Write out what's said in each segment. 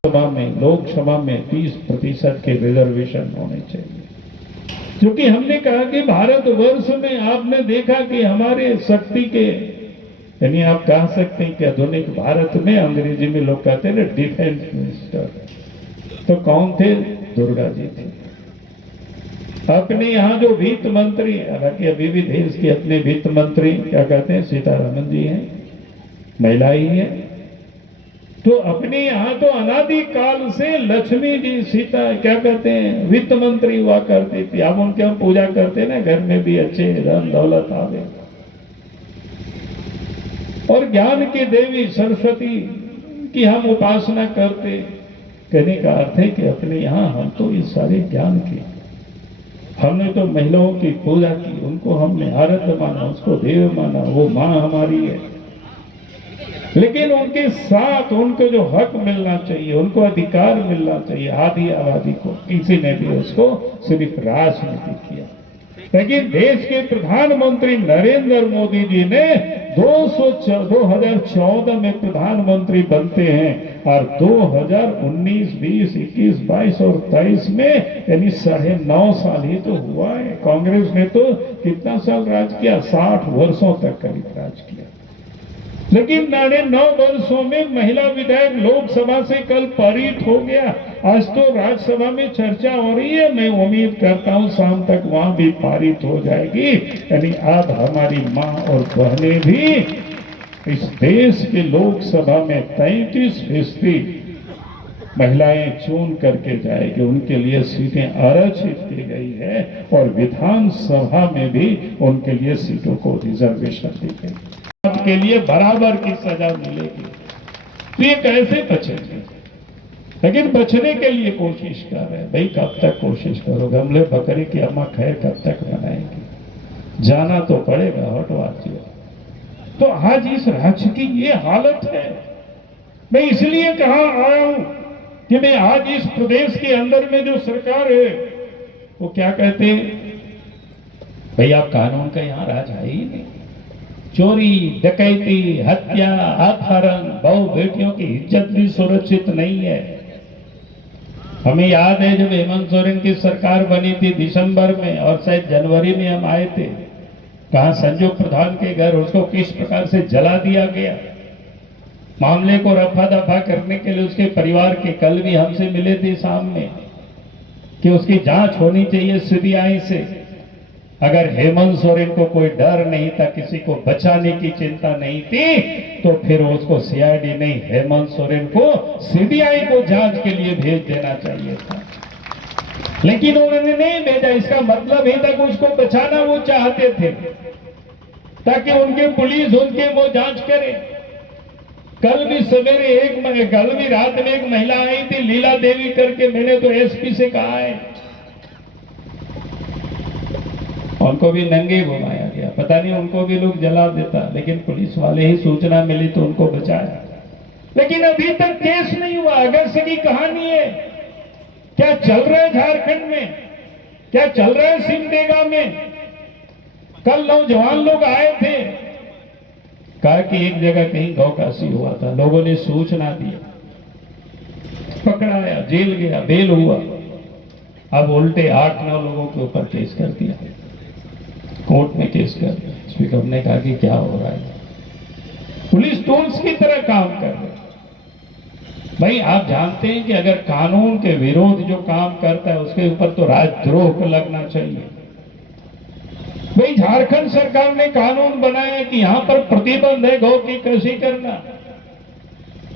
सभा में, लोकसभा में 30% के रिजर्वेशन होने चाहिए। क्योंकि हमने कहा कि भारतवर्ष में आपने देखा कि हमारे शक्ति के, यानी आप कह सकते हैं कि आधुनिक भारत में, अंग्रेजी में लोग कहते हैं ना डिफेंस मिनिस्टर, तो कौन थे? दुर्गा जी थे। अपने यहाँ जो वित्त मंत्री, हालांकि अभी भी देश के अपने वित्त मंत्री क्या कहते हैं, सीतारमण जी हैं, महिला ही है। तो अपने यहाँ तो अनादि काल से लक्ष्मी जी, सीता क्या कहते हैं, वित्त मंत्री हुआ करती थी। अब उनके हम पूजा करते ना, घर में भी अच्छे धन दौलत आवे। और ज्ञान की देवी सरस्वती की हम उपासना करते। कहने का अर्थ है कि अपने यहाँ हम तो इस सारे ज्ञान की, हमने तो महिलाओं की पूजा की, उनको हमने आराध्य माना, उसको देव माना, वो माँ हमारी है। लेकिन उनके साथ उनको जो हक मिलना चाहिए, उनको अधिकार मिलना चाहिए, आदि आबादी को, किसी ने भी उसको सिर्फ राजनीति किया। लेकिन देश के प्रधानमंत्री नरेंद्र मोदी जी ने 2014 में प्रधानमंत्री बनते हैं और 2019, 20, 21, 22 और 23 में, यानी 9.5 साल ही तो हुआ है। कांग्रेस ने तो कितना साल राज किया? 60 वर्षों तक करीब राज किया। लेकिन 9 वर्षों में महिला विधायक लोकसभा से कल पारित हो गया। आज तो राज्यसभा में चर्चा हो रही है। मैं उम्मीद करता हूं शाम तक वहां भी पारित हो जाएगी। यानी अब हमारी मां और बहनें भी इस देश के लोकसभा में 33% महिलाएं चुन करके जाएगी। उनके लिए सीटें आरक्षित की गई है और विधानसभा में भी उनके लिए सीटों को रिजर्वेशन दी गई। के लिए बराबर की सजा मिलेगी। तो ये कैसे बचेंगे? लेकिन बचने के लिए कोशिश कर रहे हैं। भाई कब तक कोशिश करोगे? हमले बकरी की अम्मा खैर कब तक बनाएंगे? जाना तो पड़ेगा हटवाजियों। तो आज इस राज्य की ये हालत है। मैं इसलिए कहा आया हूं कि मैं आज इस प्रदेश के अंदर में जो सरकार है वो क्या कहते हैं, भाई आप कानून का यहां राज है ही नहीं। चोरी, डकैती, हत्या, अपहरण, बहु बेटियों की इज्जत भी सुरक्षित नहीं है। हमें याद है जब हेमंत सोरेन की सरकार बनी थी दिसंबर में, और शायद जनवरी में हम आए थे, कहा संजू प्रधान के घर उसको किस प्रकार से जला दिया गया। मामले को रफा दफा करने के लिए उसके परिवार के कल भी हमसे मिले थे सामने कि उसकी जांच होनी चाहिए सीबीआई से। अगर हेमंत सोरेन को कोई डर नहीं था, किसी को बचाने की चिंता नहीं थी, तो फिर उसको सीआईडी नहीं, हेमंत सोरेन को सीबीआई को जांच के लिए भेज देना चाहिए था। लेकिन उन्होंने नहीं भेजा। इसका मतलब ही था कि उसको बचाना वो चाहते थे, ताकि उनके पुलिस उनके वो जांच करे। कल भी सवेरे कल भी रात में एक महिला आई थी, लीला देवी करके, मैंने तो एसपी से कहा है, उनको भी नंगे घुमाया गया। पता नहीं उनको भी लोग जला देता, लेकिन पुलिस वाले ही सूचना मिली तो उनको बचाया। लेकिन अभी तक केस नहीं हुआ। अगस्त की कहानी है। क्या चल रहा है झारखंड में, क्या चल रहा है सिमडेगा में? कल नौजवान लोग आए थे, कहा कि एक जगह कहीं गौकाशी हुआ था, लोगों ने सूचना दी, पकड़ाया, जेल गया, बेल हुआ। अब उल्टे 8-9 लोगों के ऊपर केस कर दिया, कोर्ट में केस कर दिया। स्पीकर ने कहा कि क्या हो रहा है? पुलिस टूल्स की तरह काम कर रहे हैं। भाई आप जानते हैं कि अगर कानून के विरोध जो काम करता है उसके ऊपर तो राजद्रोह को लगना चाहिए। भाई झारखंड सरकार ने कानून बनाया कि यहां पर प्रतिबंध है गौ की कृषि करना,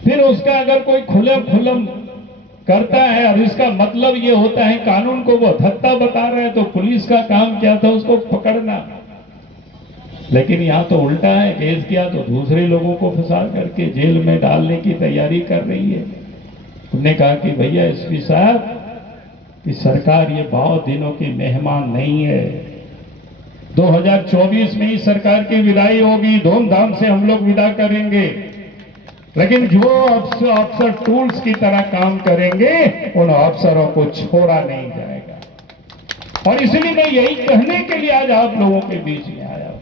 फिर उसका अगर कोई खुलम करता है और इसका मतलब ये होता है कानून को वो धत्ता बता रहा है, तो पुलिस का काम क्या था? उसको पकड़ना। लेकिन यहाँ तो उल्टा है, केस किया तो दूसरे लोगों को फंसा करके जेल में डालने की तैयारी कर रही है। हमने कहा कि भैया एसपी साहब, कि सरकार ये बहुत दिनों की मेहमान नहीं है। 2024 में ही सरकार की विदाई होगी, धूमधाम से हम लोग विदा करेंगे। लेकिन जो अफसर टूल्स की तरह काम करेंगे, उन अफसरों को छोड़ा नहीं जाएगा। और इसलिए मैं यही कहने के लिए आज आप लोगों के बीच में आया हूं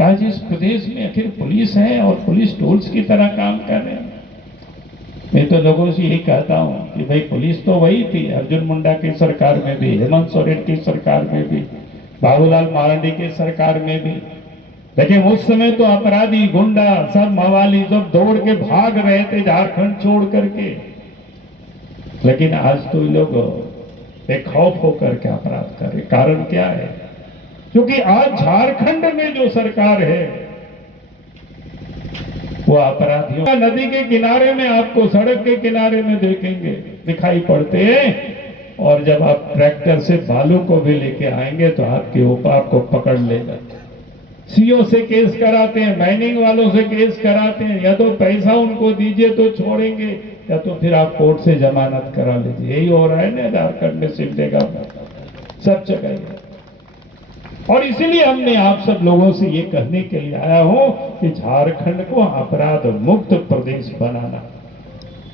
आज इस प्रदेश में आखिर पुलिस है और पुलिस टूल्स की तरह काम कर रहे हैं। मैं तो लोगों से यही कहता हूं कि भाई पुलिस तो वही थी अर्जुन मुंडा की सरकार में भी, हेमंत सोरेन की सरकार में भी, बाबूलाल मारंडी की सरकार में भी, लेकिन उस समय तो अपराधी गुंडा सब मवाली सब दौड़ के भाग रहे थे झारखंड छोड़ करके। लेकिन आज तो ये लोग बेखौफ होकर के अपराध कर रहे। कारण क्या है? क्योंकि आज झारखंड में जो सरकार है वो अपराधियों नदी के किनारे में आपको सड़क के किनारे में देखेंगे दिखाई पड़ते हैं, और जब आप ट्रैक्टर से बालू को भी लेके आएंगे तो आपके ऊपर आपको पकड़ लेगा। सीओ से केस कराते हैं, माइनिंग वालों से केस कराते हैं, या तो पैसा उनको दीजिए तो छोड़ेंगे, या तो फिर आप कोर्ट से जमानत करा लीजिए। यही हो रहा है ना झारखंड में, सिमडेगा में, सब जगह। और इसीलिए हमने आप सब लोगों से ये कहने के लिए आया हूं कि झारखंड को अपराध मुक्त प्रदेश बनाना,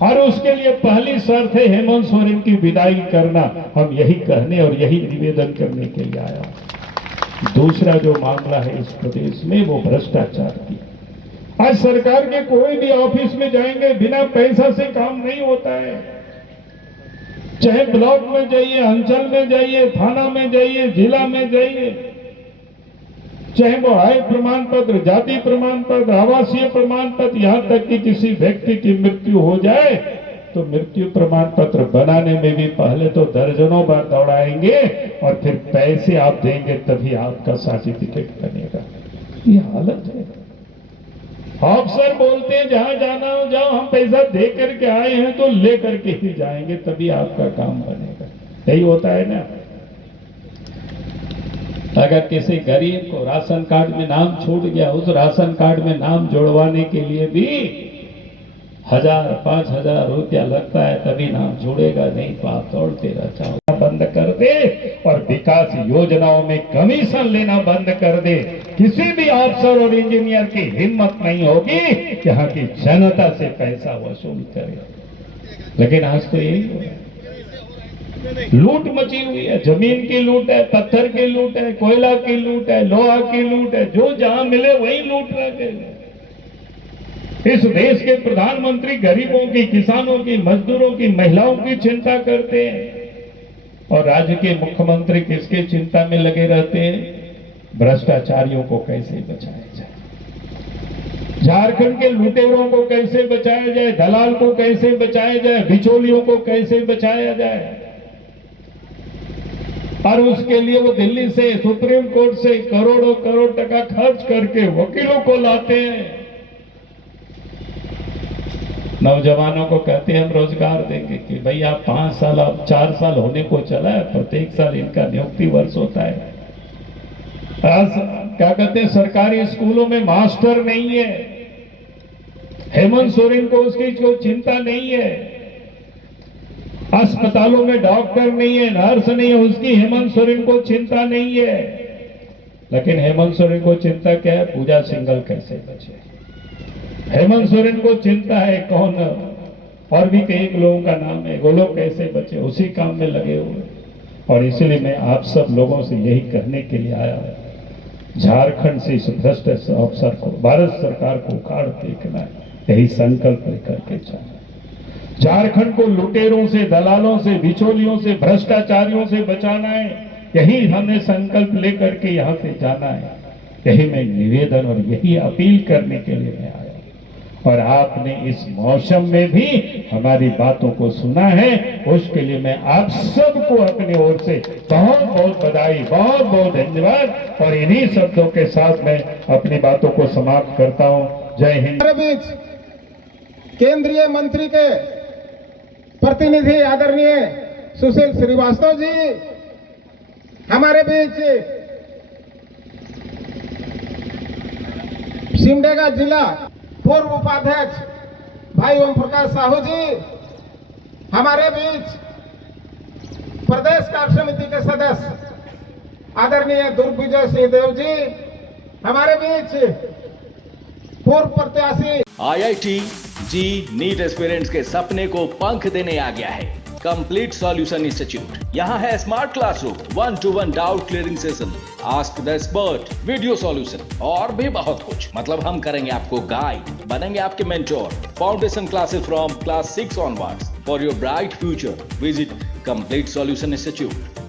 और उसके लिए पहली शर्त है हेमंत सोरेन की विदाई करना। हम यही कहने और यही निवेदन करने के लिए आया हूं। दूसरा जो मामला है इस प्रदेश में वो भ्रष्टाचार की। आज सरकार के कोई भी ऑफिस में जाएंगे, बिना पैसा से काम नहीं होता है। चाहे ब्लॉक में जाइए, अंचल में जाइए, थाना में जाइए, जिला में जाइए, चाहे वो आय प्रमाण पत्र, जाति प्रमाण पत्र, आवासीय प्रमाण पत्र, यहां तक कि किसी व्यक्ति की मृत्यु हो जाए तो मृत्यु प्रमाण पत्र बनाने में भी पहले तो दर्जनों बार दौड़ाएंगे और फिर पैसे आप देंगे तभी आपका सर्टिफिकेट बनेगा। ये हालत है। अफसर बोलते हैं जहां जाना हो जाओ, हम पैसा दे करके आए हैं तो ले करके ही जाएंगे तभी आपका काम बनेगा। यही होता है ना। अगर किसी गरीब को राशन कार्ड में नाम छूट गया, उस राशन कार्ड में नाम जोड़वाने के लिए भी 1000-5000 रुपया लगता है, तभी नाम जुड़ेगा, नहीं तो आप दौड़ते रह जाओ। बंद कर दे और विकास योजनाओं में कमीशन लेना बंद कर दे। किसी भी अफसर और इंजीनियर की हिम्मत नहीं होगी कि यहाँ की जनता से पैसा वसूल करे। लेकिन आज तो यही हो रहा है। लूट मची हुई है, जमीन की लूट है, पत्थर की लूट है, कोयला की लूट है, लोहा की लूट है, जो जहां मिले वही लूट रहे हैं। इस देश के प्रधानमंत्री गरीबों की, किसानों की, मजदूरों की, महिलाओं की चिंता करते हैं, और राज्य के मुख्यमंत्री किसके चिंता में लगे रहते हैं? भ्रष्टाचारियों को कैसे बचाया जाए, झारखंड के लुटेरों को कैसे बचाया जाए, दलाल को कैसे बचाया जाए, बिचौलियों को कैसे बचाया जाए। और उसके लिए वो दिल्ली से, सुप्रीम कोर्ट से करोड़ों करोड़ टका खर्च करके वकीलों को लाते हैं। नौजवानों को कहते हैं हम रोजगार देंगे कि भाई आप 5 साल, आप 4 साल होने को चला है, प्रत्येक साल इनका नियुक्ति वर्ष होता है। क्या कहते हैं, सरकारी स्कूलों में मास्टर नहीं है, हेमंत सोरेन को उसकी कोई चिंता नहीं है। अस्पतालों में डॉक्टर नहीं है, नर्स नहीं है, उसकी हेमंत सोरेन को चिंता नहीं है। लेकिन हेमंत सोरेन को चिंता क्या है? पूजा सिंघल कैसे बचे। हेमंत सोरेन को चिंता है कौन, और भी कई लोगों का नाम है, वो लोग कैसे बचे, उसी काम में लगे हुए। और इसलिए मैं आप सब लोगों से यही कहने के लिए आया हूं, झारखंड से इस भ्रष्ट अफसर को, भारत सरकार को उखाड़ फेंकना है, यही संकल्प लेकर के चलना। झारखंड को लुटेरों से, दलालों से, बिचौलियों से, भ्रष्टाचारियों से बचाना है। यही हमने संकल्प लेकर के यहाँ से जाना है। यही मैं निवेदन और यही अपील करने के लिए मैं आया। और आपने इस मौसम में भी हमारी बातों को सुना है, उसके लिए मैं आप सबको अपनी ओर से बहुत बहुत बधाई, बहुत बहुत धन्यवाद। और इन्हीं शब्दों के साथ मैं अपनी बातों को समाप्त करता हूँ। जय हिंद। केंद्रीय मंत्री के प्रतिनिधि आदरणीय सुशील श्रीवास्तव जी हमारे बीच, सिमडेगा जिला पूर्व उपाध्यक्ष भाई ओम प्रकाश साहू जी हमारे बीच, प्रदेश कार्य समिति के सदस्य आदरणीय दुर्विजय सिंहदेव जी हमारे बीच, पूर्व प्रत्याशी IIT जी नीट एस्पिरेंट्स के सपने को पंख देने आ गया है। Complete solution institute. यहाँ है smart classroom, 1-to-1 doubt clearing session, ask the expert, video solution और भी बहुत कुछ। मतलब हम करेंगे आपको गाइड, बनेंगे आपके mentor. Foundation classes from class 6 onwards for your bright future. Visit complete solution institute.